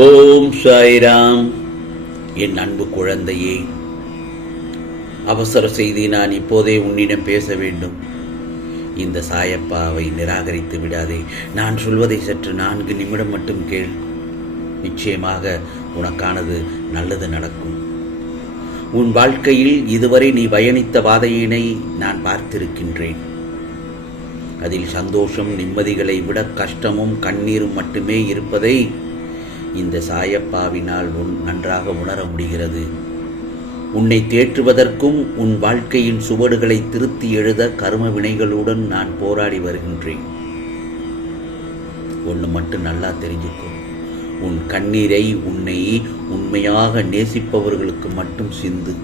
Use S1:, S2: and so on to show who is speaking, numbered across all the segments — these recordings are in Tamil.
S1: ஓம் சாய்ராம். என் அன்பு குழந்தையே அவசர செய்தி நான் இப்போதே உன்னிடம் பேச வேண்டும். இந்த சாயப்பாவை நிராகரித்து விடாதே. நான் சொல்வதை சற்று நான்கு நிமிடம் மட்டும் கேள். நிச்சயமாக உனக்கானது நல்லது நடக்கும். உன் வாழ்க்கையில் இதுவரை நீ பயணித்த பாதையினை நான் பார்த்திருக்கின்றேன். அதில் சந்தோஷம் நிம்மதிகளை விட கஷ்டமும் கண்ணீரும் மட்டுமே இருப்பதை இந்த சாயப்பாவினால் உன் நன்றாக உணர முடிகிறது. உன்னை தேற்றுவதற்கும் உன் வாழ்க்கையின் சுவடுகளை திருத்தி எழுத கரும வினைகளுடன் நான் போராடி வருகின்றேன். ஒன்று மட்டும் நல்லா தெரிஞ்சுக்கோ. உன் கண்ணீரை உன்னை உண்மையாக நேசிப்பவர்களுக்கு மட்டும் சிந்து.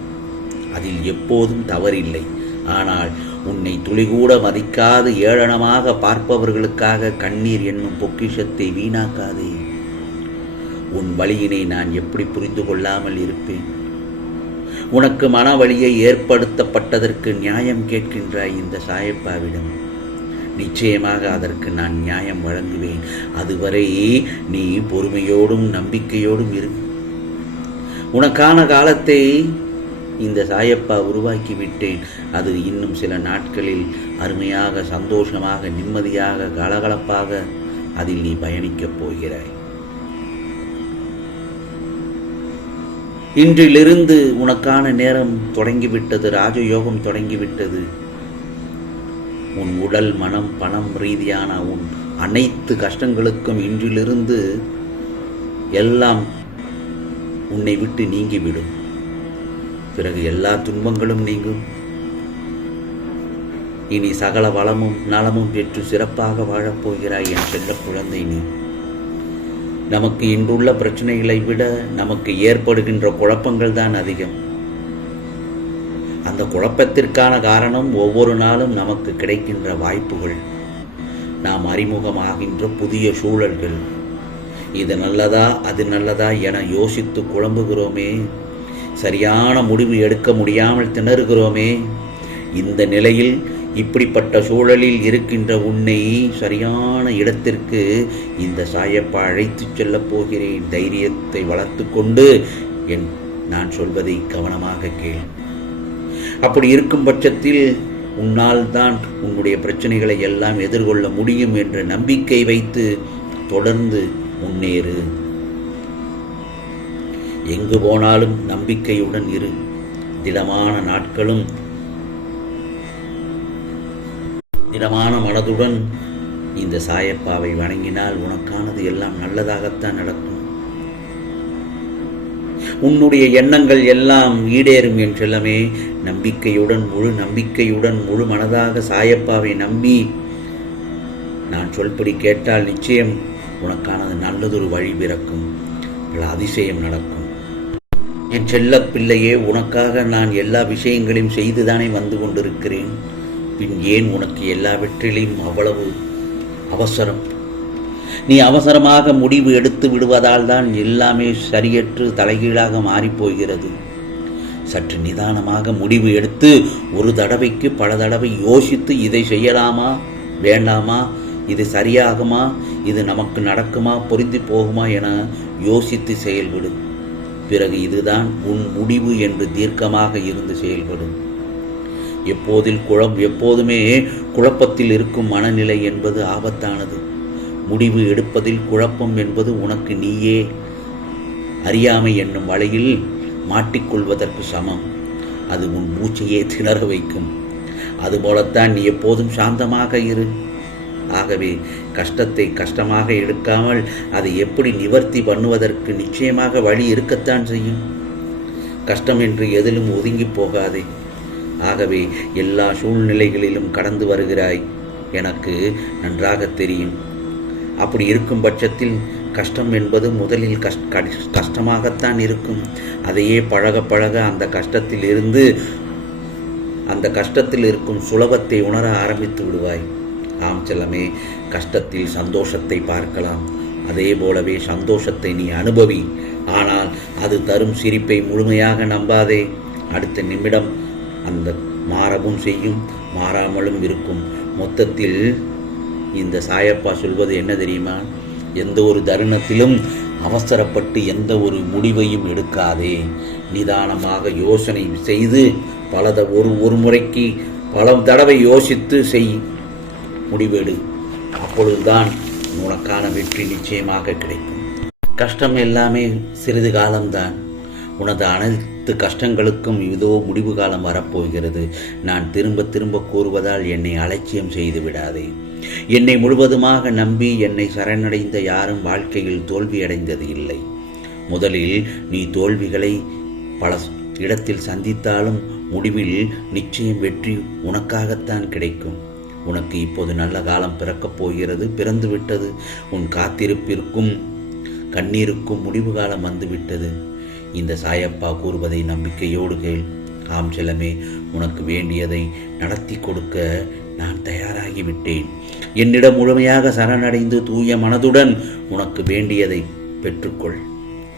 S1: அதில் எப்போதும் தவறில்லை. ஆனால் உன்னை துளிகூட மதிக்காது ஏளனமாக பார்ப்பவர்களுக்காக கண்ணீர் என்னும் பொக்கிஷத்தை வீணாக்காதே. உன் வழியினை நான் எப்படி புரிந்து கொள்ளாமல் இருப்பேன்? உனக்கு மன வழியை ஏற்படுத்தப்பட்டதற்கு நியாயம் கேட்கின்றாய் இந்த சாயப்பாவிடம். நிச்சயமாக அதற்கு நான் நியாயம் வழங்குவேன். அதுவரை நீ பொறுமையோடும் நம்பிக்கையோடும் இரு. உனக்கான காலத்தை இந்த சாயப்பா உருவாக்கி விட்டேன் அது இன்னும் சில நாட்களில் அருமையாக சந்தோஷமாக நிம்மதியாக கலகலப்பாக அதில் நீ பயணிக்கப் போகிறாய். இன்றிலிருந்து உனக்கான நேரம் தொடங்கிவிட்டது ராஜயோகம் தொடங்கிவிட்டது. உன் உடல் மனம் பணம் ரீதியான உன் அனைத்து கஷ்டங்களுக்கும் இன்றிலிருந்து எல்லாம் உன்னை விட்டு நீங்கிவிடும். பிறகு எல்லா துன்பங்களும் நீங்கும். இனி சகல வளமும் நலமும் பெற்று சிறப்பாக வாழப்போகிறாய் என் செல்ல குழந்தை நீ. நமக்கு இன்றுள்ள பிரச்சனைகளை விட நமக்கு ஏற்படுகின்ற குழப்பங்கள் தான் அதிகம். அந்த குழப்பத்திற்கான காரணம் ஒவ்வொரு நாளும் நமக்கு கிடைக்கின்ற வாய்ப்புகள். நாம் அறிமுகமாகின்ற புதிய சூழல்கள். இது நல்லதா அது நல்லதா என யோசித்து குழம்புகிறோமே. சரியான முடிவு எடுக்க முடியாமல் திணறுகிறோமே. இந்த நிலையில் இப்படிப்பட்ட சூழலில் இருக்கின்ற உன்னை சரியான இடத்திற்கு இந்த சாயப்பா அழைத்துச் செல்லப் போகிறேன். தைரியத்தை வளர்த்து கொண்டு என் நான் சொல்வதை கவனமாக கேள். அப்படி இருக்கும் பட்சத்தில் உன்னால் தான் உன்னுடைய பிரச்சனைகளை எல்லாம் எதிர்கொள்ள முடியும் என்ற நம்பிக்கை வைத்து தொடர்ந்து முன்னேறு. எங்கு போனாலும் நம்பிக்கையுடன் இரு. திடமான நாட்களும் திடமான மனதுடன் இந்த சாயப்பாவை வணங்கினால் உனக்கானது எல்லாம் நல்லதாகத்தான் நடக்கும். உன்னுடைய எண்ணங்கள் எல்லாம் ஈடேறும் என் செல்லமே. நம்பிக்கையுடன் முழு நம்பிக்கையுடன் முழு மனதாக சாயப்பாவை நம்பி நான் சொல்படி கேட்டால் நிச்சயம் உனக்கானது நல்லதொரு வழி பிறக்கும். பல அதிசயம் நடக்கும். என் செல்ல பிள்ளையே உனக்காக நான் எல்லா விஷயங்களையும் செய்துதானே வந்து கொண்டிருக்கிறேன். பின் ஏன் உனக்கு எல்லாவற்றிலையும் அவ்வளவு அவசரம்? நீ அவசரமாக முடிவு எடுத்து விடுவதால் தான் எல்லாமே சரியற்று தலைகீழாக மாறிப்போகிறது. சற்று நிதானமாக முடிவு எடுத்து ஒரு தடவைக்கு பல தடவை யோசித்து இதை செய்யலாமா? வேண்டாமா? இது சரியாகுமா? இது நமக்கு நடக்குமா? பொருந்தி போகுமா என யோசித்து செயல்படும் பிறகு இதுதான் உன் முடிவு என்று தீர்க்கமாக இருந்து செயல்படும். எப்போதில் குழம் எப்போதுமே குழப்பத்தில் இருக்கும் மனநிலை என்பது ஆபத்தானது. முடிவு எடுப்பதில் குழப்பம் என்பது உனக்கு நீயே. அறியாமை என்னும் வலையில் மாட்டிக்கொள்வதற்கு சமம். அது உன் மூச்சையே திணற வைக்கும். அதுபோலத்தான் நீ எப்போதும் சாந்தமாக இரு. ஆகவே கஷ்டத்தை கஷ்டமாக எடுக்காமல் அதை எப்படி நிவர்த்தி பண்ணுவதற்கு நிச்சயமாக வழி இருக்கத்தான் செய்யும். கஷ்டம் என்று எதிலும் ஒதுங்கி போகாதே. ஆகவே எல்லா சூழ்நிலைகளிலும் கடந்து வருகிறாய். எனக்கு நன்றாக தெரியும். அப்படி இருக்கும் பட்சத்தில் கஷ்டம் என்பது முதலில் கஷ் கஷ்டமாகத்தான் இருக்கும். அதையே பழக பழக அந்த கஷ்டத்தில் இருந்து அந்த கஷ்டத்தில் இருக்கும் சுலபத்தை உணர ஆரம்பித்து விடுவாய். ஆம் செல்லமே கஷ்டத்தில் சந்தோஷத்தை பார்க்கலாம். அதே போலவே சந்தோஷத்தை நீ அனுபவி. ஆனால் அது தரும் சிரிப்பை முழுமையாக நம்பாதே. அடுத்த நிமிடம் அந்த மாறவும் செய்யும் மாறாமலும் இருக்கும். மொத்தத்தில் இந்த சாயப்பா சொல்வது என்ன தெரியுமா? எந்த ஒரு தருணத்திலும் அவசரப்பட்டு எந்த ஒரு முடிவையும் எடுக்காதே. நிதானமாக யோசனை செய்து பலத ஒரு ஒரு முறைக்கு பல தடவை யோசித்து செய். முடிவெடு. அப்பொழுதுதான் உனக்கான வெற்றி நிச்சயமாக கிடைக்கும். கஷ்டம் எல்லாமே சிறிது காலம்தான். உனது அனைத்து கஷ்டங்களுக்கும் இதோ முடிவு காலம் வரப்போகிறது. நான் திரும்ப திரும்ப கூறுவதால் என்னை அலட்சியம் செய்து விடாதே. என்னை முழுவதுமாக நம்பி என்னை சரணடைந்த யாரும் வாழ்க்கையில் தோல்வியடைந்தது இல்லை. முதலில் நீ தோல்விகளை பல இடத்தில் சந்தித்தாலும் முடிவில் நிச்சயம் வெற்றி உனக்காகத்தான் கிடைக்கும். உனக்கு இப்போது நல்ல காலம் பிறக்கப் போகிறது பிறந்து விட்டது உன் காத்திருப்பிற்கும் கண்ணீருக்கும் முடிவு காலம் வந்துவிட்டது. இந்த சாயப்பா கூறுவதை நம்பிக்கையோடு கேள். ஆம் செல்லமே உனக்கு வேண்டியதை நடத்தி கொடுக்க நான் தயாராகிவிட்டேன். என்னிடம் முழுமையாக சரணடைந்து தூய மனதுடன் உனக்கு வேண்டியதை பெற்றுக்கொள்.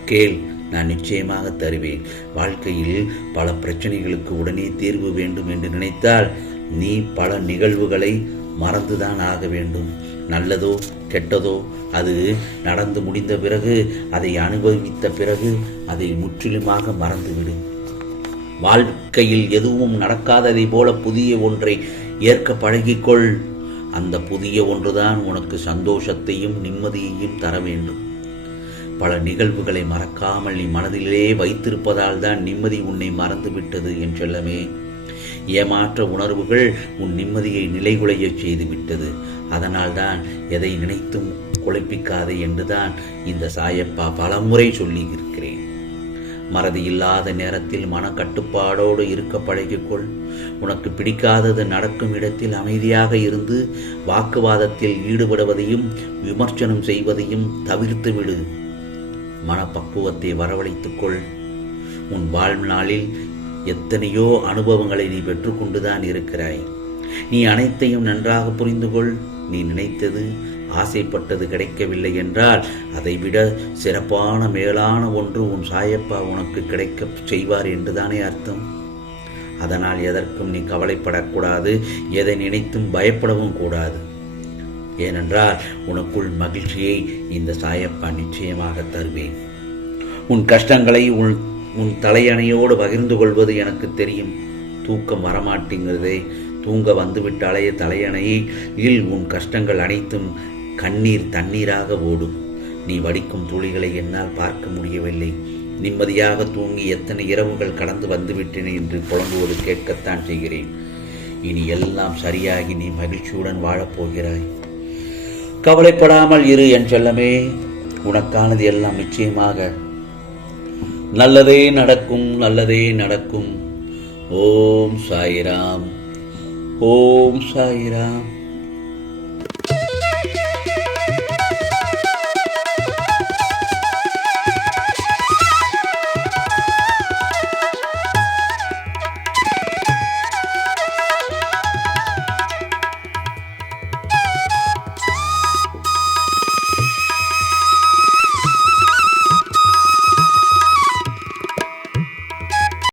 S1: கேள் நான் நிச்சயமாக தருவேன். வாழ்க்கையில் பல பிரச்சனைகளுக்கு உடனே தீர்வு வேண்டும் என்று நினைத்தால் நீ பல நிகழ்வுகளை மறந்துதான் ஆக வேண்டும். நல்லதோ கெட்டதோ அது நடந்து முடிந்த பிறகு அதை அனுபவித்த பிறகு அதை முற்றிலுமாக மறந்துவிடு. வாழ்க்கையில் எதுவும் நடக்காததை போல புதிய ஒன்றை ஏற்க பழகிக்கொள். அந்த புதிய ஒன்றுதான் உனக்கு சந்தோஷத்தையும் நிம்மதியையும் தர வேண்டும். பல நிகழ்வுகளை மறக்காமல் நீ மனதிலே வைத்திருப்பதால் தான் நிம்மதி உன்னை மறந்துவிட்டது என்றெல்லாமே ஏமாற்ற உணர்வுகள் உன் நிம்மதியை நிலைகுலையச் செய்துவிட்டது. அதனால்தான் எதை நினைத்தும் குழப்பிக்காதே என்றுதான் இந்த சாயப்பா பலமுறை சொல்லி இருக்கிறேன் மறதி இல்லாத நேரத்தில் மனக்கட்டுப்பாடோடு இருக்க பழகிக்கொள். உனக்கு பிடிக்காதது நடக்கும் இடத்தில் அமைதியாக இருந்து வாக்குவாதத்தில் ஈடுபடுவதையும் விமர்சனம் செய்வதையும் தவிர்த்து விடு. மனப்பக்குவத்தை வரவழைத்துக்கொள். உன் வாழ்நாளில் எத்தனையோ அனுபவங்களை நீ பெற்றுக்கொண்டுதான் இருக்கிறாய். நீ அனைத்தையும் நன்றாக புரிந்து கொள் நீ நினைத்தது ஆசைப்பட்டது கிடைக்கவில்லை என்றால் அதைவிட சிறப்பான மேலான ஒன்று உன் சாயப்பா உனக்கு கிடைக்க செய்வார் என்றுதானே அர்த்தம்? அதனால் எதற்கும் நீ கவலைப்படக்கூடாது எதை நினைத்தும் பயப்படவும் கூடாது. ஏனென்றால் உனக்குள் மகிழ்ச்சியை இந்த சாயப்பா நிச்சயமாக தருவேன். உன் கஷ்டங்களை உன் உன் தலையணையோடு பகிர்ந்து கொள்வது எனக்கு தெரியும். தூக்கம் வரமாட்டேங்கிறதே தூங்க வந்துவிட்டாலே தலையணையில் உன் கஷ்டங்கள் அனைத்தும் கண்ணீர் தண்ணீராக ஓடும். நீ வடிக்கும் துளிகளை என்னால் பார்க்க முடியவில்லை. நிம்மதியாக தூங்கி எத்தனை இரவுகள் கடந்து வந்துவிட்டேன் என்று புலம்புவது கேட்கத்தான் செய்கிறேன். இனி எல்லாம் சரியாகி நீ மகிழ்ச்சியுடன் வாழப்போகிறாய் கவலைப்படாமல் இரு என் செல்லமே. உனக்கானது எல்லாம் நிச்சயமாக. நல்லதே நடக்கும் நல்லதே நடக்கும். ஓம் சாய்ராம். ஓம் சாய்ராம்.